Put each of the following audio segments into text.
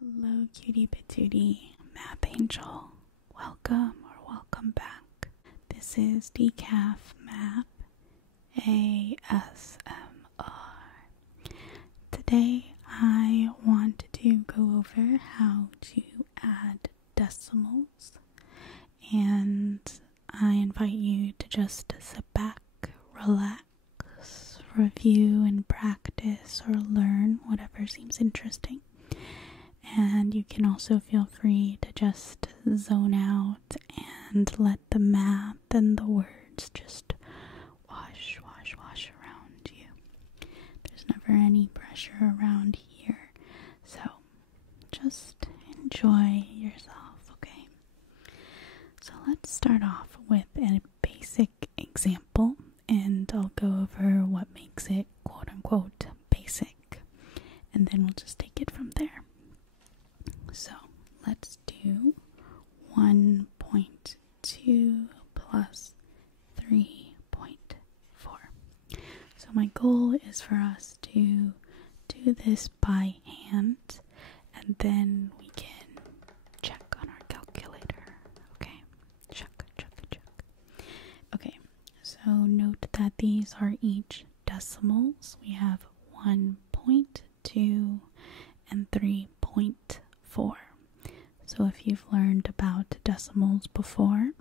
Hello, cutie patootie, math angel. Welcome or welcome back. This is Decaf-Math ASMR. Today I want to go over how to add decimals, and I invite you to just sit back, relax, review and practice or learn whatever seems interesting. And you can also feel free to just zone out and let the math and the words just wash around you. There's never any pressure around here, so just enjoy yourself, okay? So let's start off with a basic example, and I'll go over what makes it quote-unquote basic, and then we'll just take it from there. So let's do 1.2 plus 3.4. So my goal is for us to do this by hand, and then we can check on our calculator. Okay, check. Okay, so note that these are each decimals. We have 1.2 and 3.4. So if you've learned about decimals before,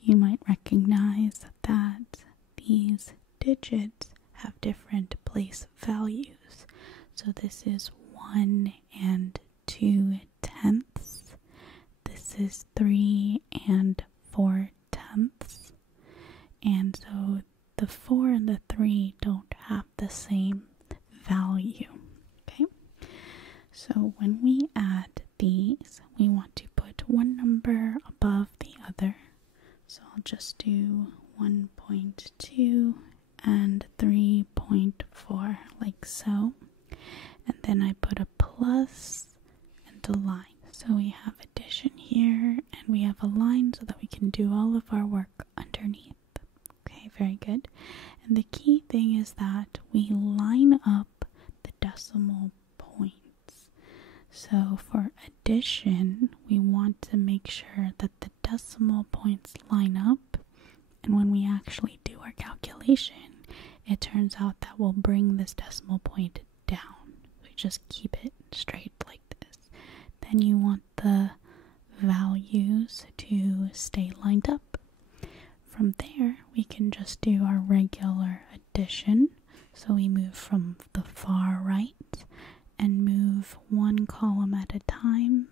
you might recognize that these digits have different place values. So this is 1 and 2 tenths. This is 3 and 4 tenths. And so the 4 and the 3 don't have the same value. So when we add these, we want to put one number above the other. So I'll just do 1.2 and 3.4 like so. And then I put a plus and a line. So we have addition here, and we have a line so that we can do all of our work underneath. Okay, very good. And the key thing is that we line up the decimal points. So for addition, we want to make sure that the decimal points line up, and when we actually do our calculation, it turns out that we'll bring this decimal point down. We just keep it straight like this. Then you want the values to stay lined up. From there, we can just do our regular addition. So we move from the far right and move one column at a time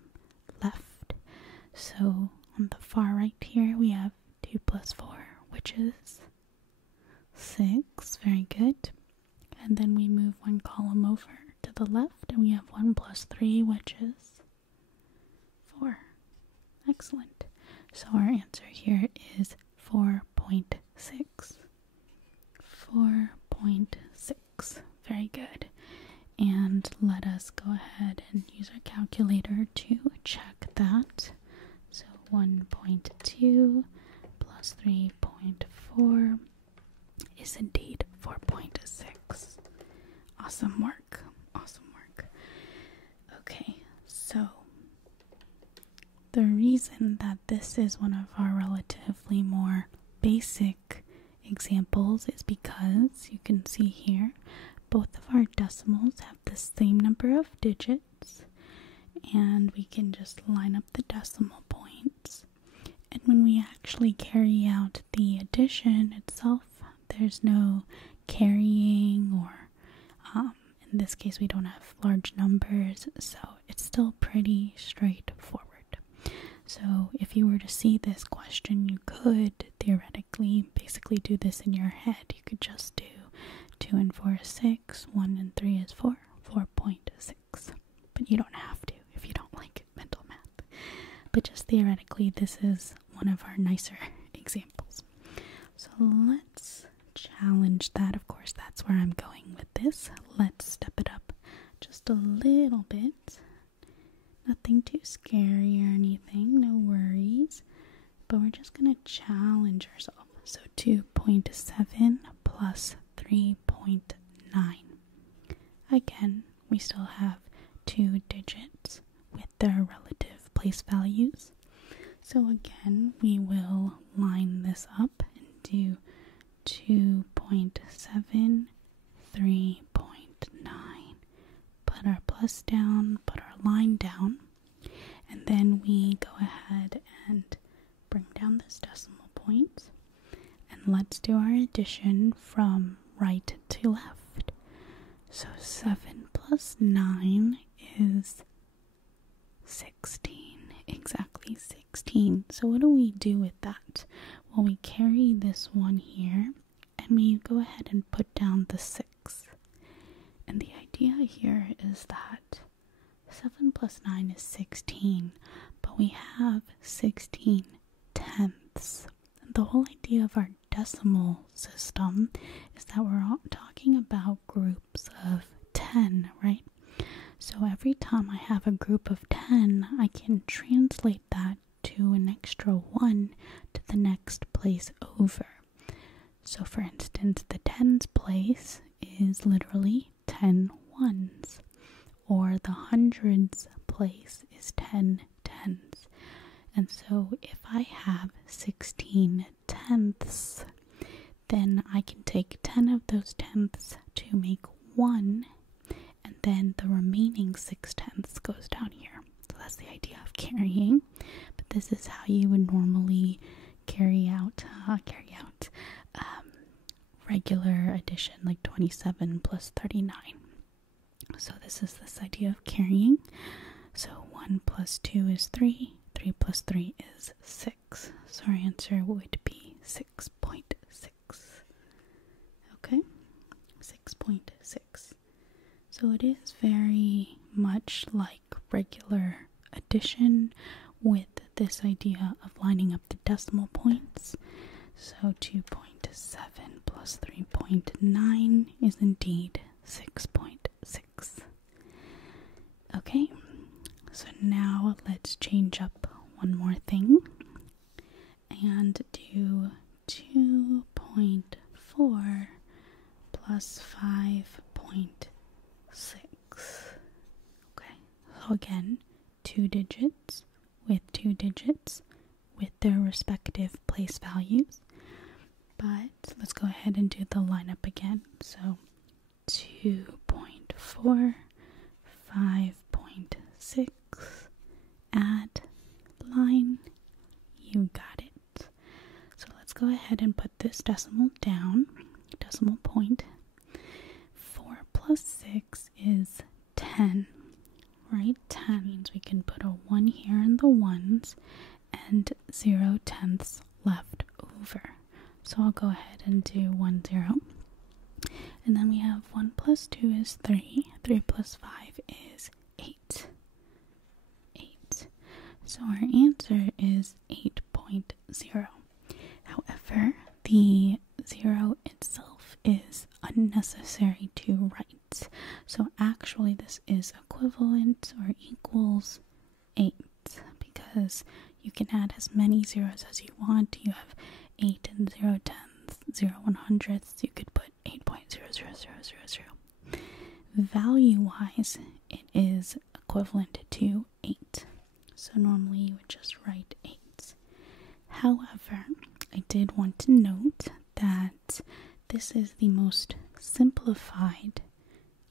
left. So on the far right here, we have 2 plus 4, which is 6. Very good. And then we move one column over to the left, and we have 1 plus 3, which is 4. Excellent. So our answer here is 4.6. 4.6. Very good. And let us go ahead and use our calculator to check that. So 1.2 plus 3.4 is indeed 4.6. Awesome work. Okay, so the reason that this is one of our relatively more basic examples is because you can see here both of our decimals have the same number of digits, and we can just line up the decimal points. And when we actually carry out the addition itself, there's no carrying, or in this case we don't have large numbers, so it's still pretty straightforward. So if you were to see this question, you could theoretically basically do this in your head. You could just do 2 and 4 is 6, 1 and 3 is 4, 4.6. But you don't have to if you don't like mental math. But just theoretically, this is one of our nicer examples. So let's challenge that. Of course, that's where I'm going with this. Let's step it up just a little bit. Nothing too scary or anything, no worries. But we're just going to challenge ourselves. So 2.7 plus 3.9. Again, we still have 2 digits with their relative place values. So again, we will line this up and do 2.7, 3.9. Put our plus down, put our line down, and then we go ahead and bring down this decimal point. And let's do our addition from right to left. So 7 plus 9 is 16. Exactly 16. So what do we do with that? Well, we carry this one here and we go ahead and put down the 6. And the idea here is that 7 plus 9 is 16, but we have 16 tenths. The whole idea of our decimal system is that we're all talking about groups of 10, right? So every time I have a group of 10, I can translate that to an extra 1 to the next place over. So for instance, the tens place is literally 10 ones, or the hundreds place is 10 tens. And so if I have 16 tenths, then I can take 10 of those tenths to make 1, and then the remaining 6 tenths goes down here. So that's the idea of carrying, but this is how you would normally carry out regular addition, like 27 plus 39. So this is this idea of carrying. So 1 plus 2 is 3, 3 plus 3 is 6. So our answer would be 6.6. Okay, 6.6. So it is very much like regular addition with this idea of lining up the decimal points. So 2.7 plus 3.9 is indeed 6.6. Okay, so now let's change up one more thing and do 2.4 plus 5.6. Okay, so again, 2 digits with 2 digits with their respective place values. But let's go ahead and do the lineup again. So 2.4, 5.6, add, line, you got it. So let's go ahead and put this decimal down, decimal point. 4 plus 6 is 10, right? 10 means we can put a 1 here in the ones and 0 tenths left over. So I'll go ahead and do 1, 0. And then we have 1 plus 2 is 3. 3 plus 5 is 8. 8. So our answer is 8.0. However, the 0 itself is unnecessary to write. So actually this is equivalent or equals 8, because you can add as many zeros as you want. You have 8 and 0 tenths, 0 100ths. You could put 8.00000. Value-wise, it is equivalent to 8. So normally you would just write 8. However, I did want to note that this is the most simplified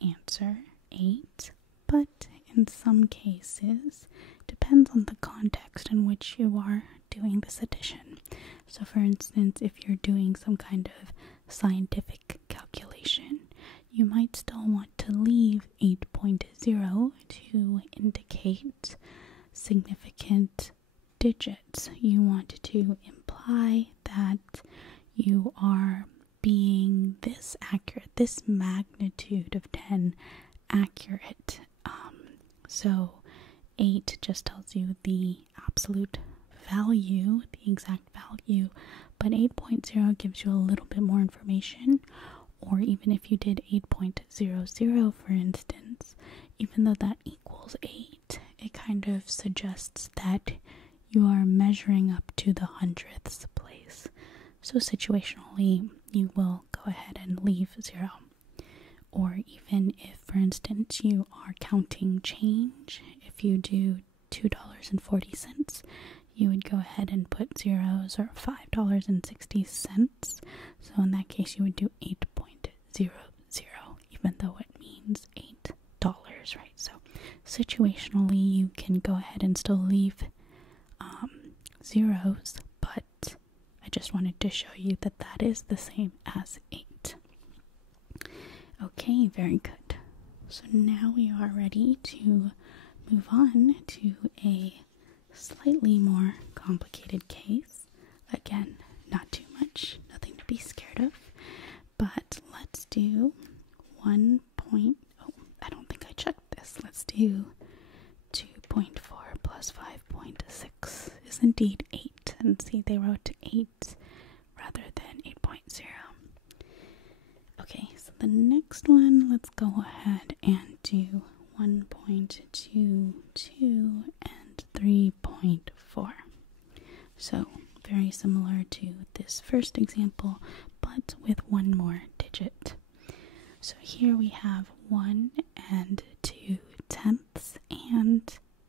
answer, 8, but in some cases, depends on the context in which you are doing this addition. So for instance, if you're doing some kind of scientific calculation, you might still want to leave 8.0 to indicate significant digits. You want to imply that you are being this accurate, this magnitude of 10 accurate. So 8 just tells you the absolute value, the exact value, but 8.0 gives you a little bit more information. Or even if you did 8.00, for instance, even though that equals 8, it kind of suggests that you are measuring up to the hundredths place. So situationally, you will go ahead and leave 0. Or even if, for instance, you are counting change, if you do $2.40, you would go ahead and put zeros, or $5.60. So in that case, you would do 8.00, even though it means $8, right? So situationally, you can go ahead and still leave zeros, but I just wanted to show you that that is the same as 8. Okay, very good. So now we are ready to move on to a slightly more complicated case. Again, not too much, nothing to be scared of, but let's do I don't think I checked this. Let's do 2.4 plus 5.6 is indeed 8, and see, they wrote 8 rather than 8.0. Okay, so the next one, let's go ahead and do 1.22 and 3.4. So very similar to this first example, but with one more digit. So here we have 1 and 2 tenths and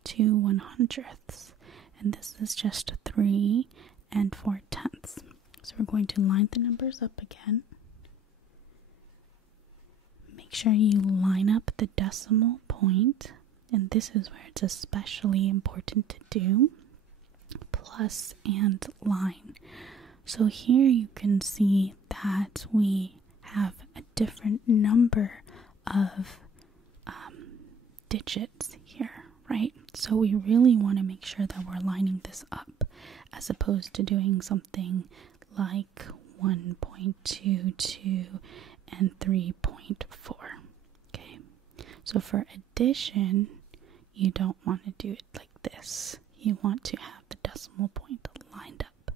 2 100ths, and this is just 3 and 4 tenths. So we're going to line the numbers up again. Make sure you line up the decimal point, and this is where it's especially important to do plus and line. So here you can see that we have a different number of digits here, right? So we really want to make sure that we're lining this up, as opposed to doing something like 1.22 and 3.4. Okay, so for addition, you don't want to do it like this. You want to have the decimal point lined up.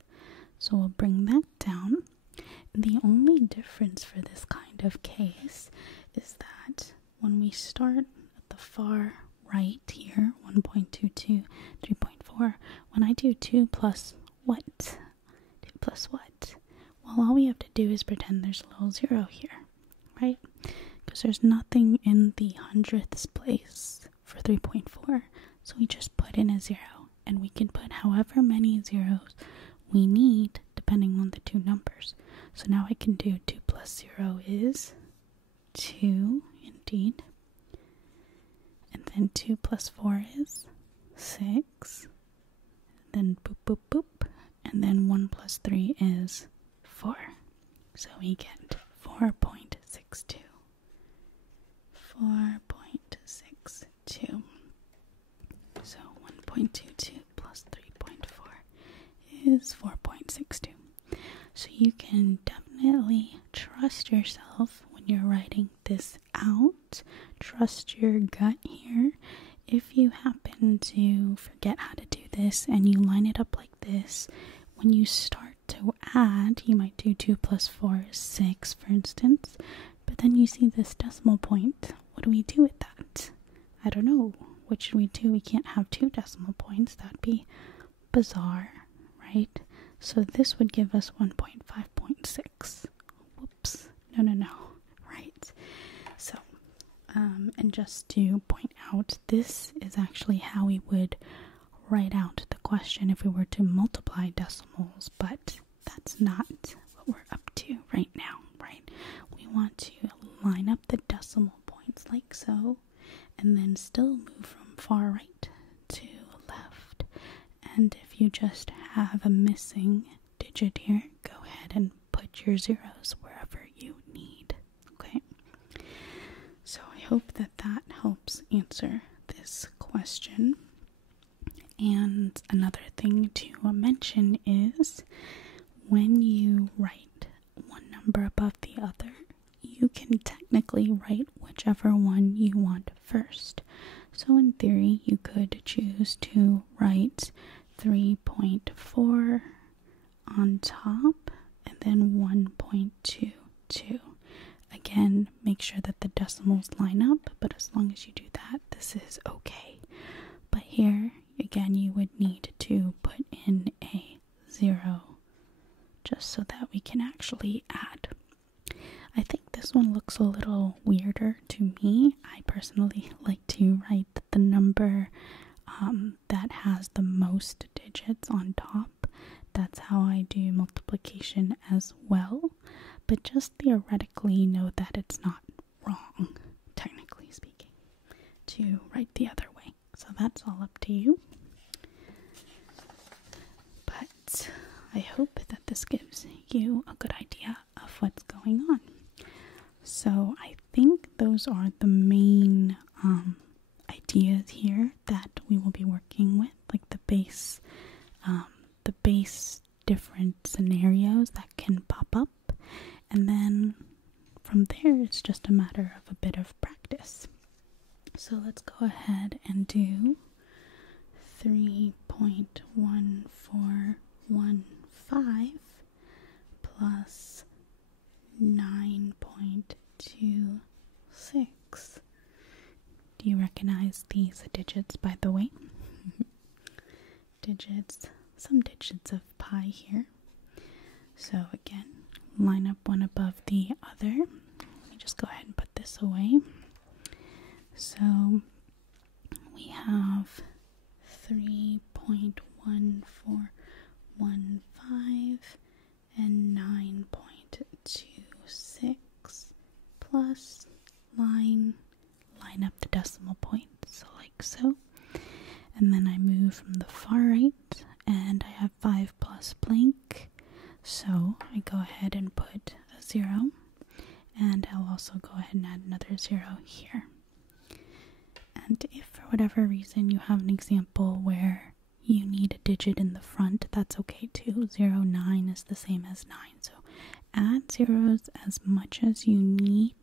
So we'll bring that down. The only difference for this kind of case is that when we start at the far right here, 1.22, 3.4, when I do 2 plus what? 2 plus what? Well, all we have to do is pretend there's a little 0 here, right? Because there's nothing in the hundredths place for 3.4, so we just put in a 0, and we can put however many zeros we need depending on the two numbers. So now I can do 2 plus 0 is 2, indeed. And then 2 plus 4 is 6. Then boop, boop, boop. And then 1 plus 3 is 4. So we get 4.62. 4.62. So 1.22 plus 3.4 is 4.62. So you can definitely trust yourself when you're writing this out. Trust your gut here. If you happen to forget how to do this and you line it up like this, when you start to add, you might do 2 plus 4 is 6, for instance. But then you see this decimal point. What do we do with that? I don't know. What should we do? We can't have 2 decimal points. That'd be bizarre, right? So this would give us 1.5.6. Whoops. No. Right. So, and just to point out, this is actually how we would write out the question if we were to multiply decimals, but that's not what we're up to right now, right? We want to line up the decimal points like so, and then still move from far right to left. And if you just have a missing digit here, go ahead and put your zeros wherever you need. Okay? So I hope that that helps answer this question. And another thing to mention is when you write one number above the other, you can technically write whichever one you want first. So in theory, you could choose to write 3.4 on top and then 1.22. Again, make sure that the decimals line up, but as long as you do that, this is okay. But here, again, you would need to put in a 0 just so that we can actually add. I think this one looks a little weirder to me. I personally like to write the number that that has the most digits on top. That's how I do multiplication as well. But just theoretically know that it's not wrong, technically speaking, to write the other way. So that's all up to you. But I hope that this gives you a good idea of what's going on. So I think those are the main ideas here that we will be working with, like the base different scenarios that can pop up, and then from there it's just a matter of a bit of practice. So let's go ahead and do 3.1415 plus 9.26. Do you recognize these digits, by the way? Some digits of pi here. So again, line up one above the other. Let me just go ahead and put this away. So we have 3.1415 and 9.26 plus line up the decimal points, so like so. And then I move from the far right, and I have 5 plus blank, so I go ahead and put a 0, and I'll also go ahead and add another 0 here. And if for whatever reason you have an example where you need a digit in the front, that's okay too. 0, 9 is the same as 9, so add zeros as much as you need,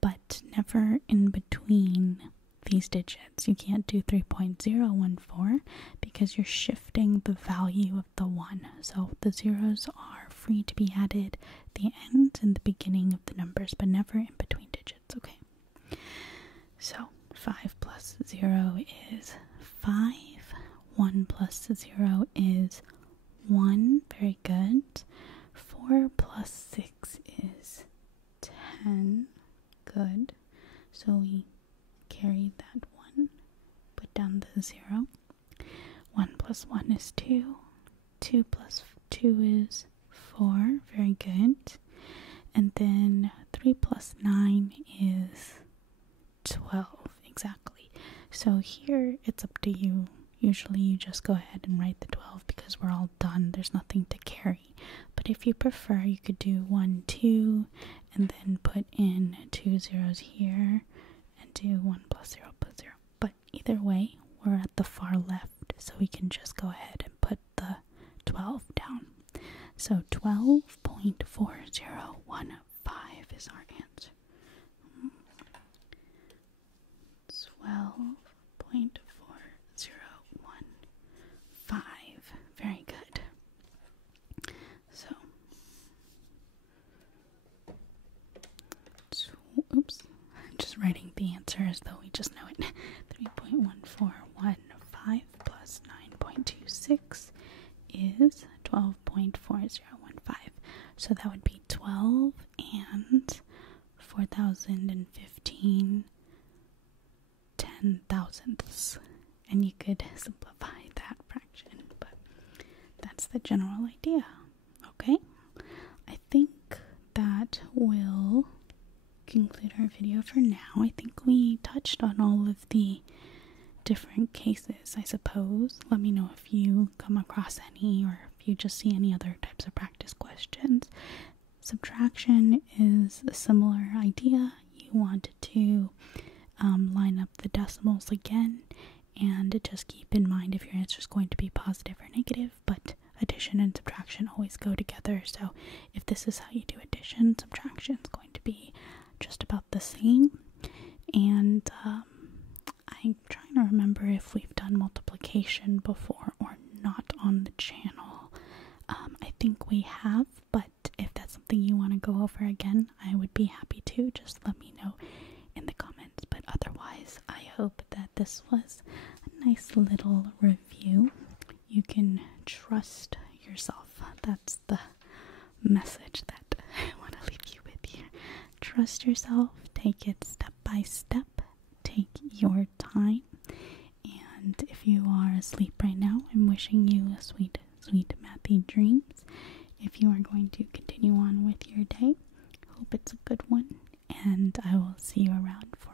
but never in between these digits. You can't do 3.014 because you're shifting the value of the 1. So the zeros are free to be added at the end and the beginning of the numbers, but never in between digits, okay? So 5 plus 0 is 5. 1 plus 0 is 1. Very good. 4 plus 6 is 10. Good. So we carry that 1, put down the 0. 1 plus 1 is 2. 2 plus 2 is 4. Very good. And then 3 plus 9 is 12. Exactly. So here it's up to you. Usually you just go ahead and write the 12 because we're all done. There's nothing to carry. But if you prefer, you could do 1, 2, and then put in 2 zeros here, and do 1 plus 0 plus 0. But either way, we're at the far left, so we can just go ahead and put the 12 down. So 12.4015 is our answer. 12.4015. Very good. So, oops, I'm just writing the answer as though we just know it. 3.1415 plus 9.26 is 12.4015. So that would be 12 and 4,015 10,000ths. And you could simplify that fraction, but that's the general idea. Okay? I think that will conclude our video for now. I think we touched on all of the different cases, I suppose. Let me know if you come across any, or if you just see any other types of practice questions. Subtraction is a similar idea. You want to line up the decimals again, and just keep in mind if your answer is going to be positive or negative, but addition and subtraction always go together. So if this is how you do addition, subtraction is going to be just about the same. And I'm trying to remember if we've done multiplication before or not on the channel. I think we have, but if that's something you want to go over again, I would be happy to. Just let me know in the comments. But otherwise, I hope that this was a nice little review. You can trust yourself. That's the message that I want to leave you with here. Trust yourself. Take it step by step. Take your time. And if you are asleep right now, I'm wishing you a sweet, sweet mathy dreams. If you are going to continue on with your day, hope it's a good one, and I will see you around for